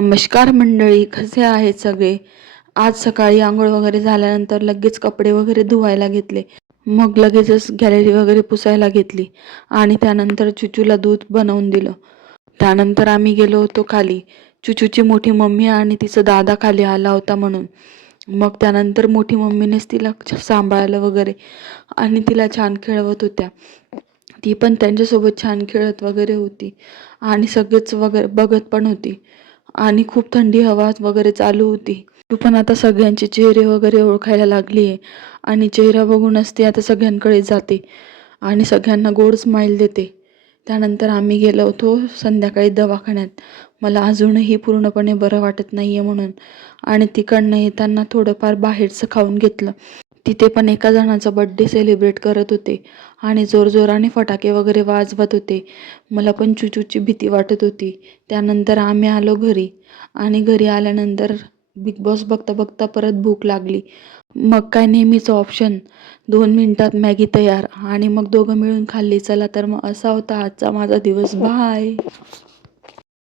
नमस्कार मंडळी, कसे आहेत सगळे? आज सकाळी आंघोळ वगैरे झाल्यानंतर लगेच कपडे वगैरे धुवायला घेतले. मग लगेचच गॅलरी वगैरे पुसायला घेतली आणि त्यानंतर चुचूला दूध बनवून दिलं. त्यानंतर आम्ही गेलो होतो खाली. चुचूची मोठी मम्मी आणि तिचा दादा खाली आला होता म्हणून. मग त्यानंतर मोठी मम्मीनेच तिला सांभाळलं वगैरे आणि तिला छान खेळवत होत्या. ती पण त्यांच्यासोबत छान खेळत वगैरे होती आणि सगळेच वगैरे बघत पण होती. आणि खूप थंडी हवा वगैरे चालू होती. तू पण आता सगळ्यांचे चेहरे वगैरे ओळखायला लागली आहे आणि चेहरा बघूनच ती आता सगळ्यांकडे जाते आणि सगळ्यांना गोड स्माईल देते. त्यानंतर आम्ही गेलो होतो संध्याकाळी दवाखान्यात. मला अजूनही पूर्णपणे बरं वाटत नाही आहे म्हणून. आणि तिकडनं येताना थोडंफार बाहेरचं खाऊन घेतलं. तिथे पण एका जणाचा बर्थडे सेलिब्रेट करत होते आणि जोरजोराने फटाके वगैरे वाजवत होते. मला पण चुचूची भीती वाटत होती. त्यानंतर आम्ही आलो घरी आणि घरी आल्यानंतर बिग बॉस बघता बघता परत भूक लागली. मग काय नेहमीचं ऑप्शन, 2 मिनिटात मॅगी तयार आणि मग दोघं मिळून खाल्ली. चला तर मग असा होता आजचा माझा दिवस. बाय.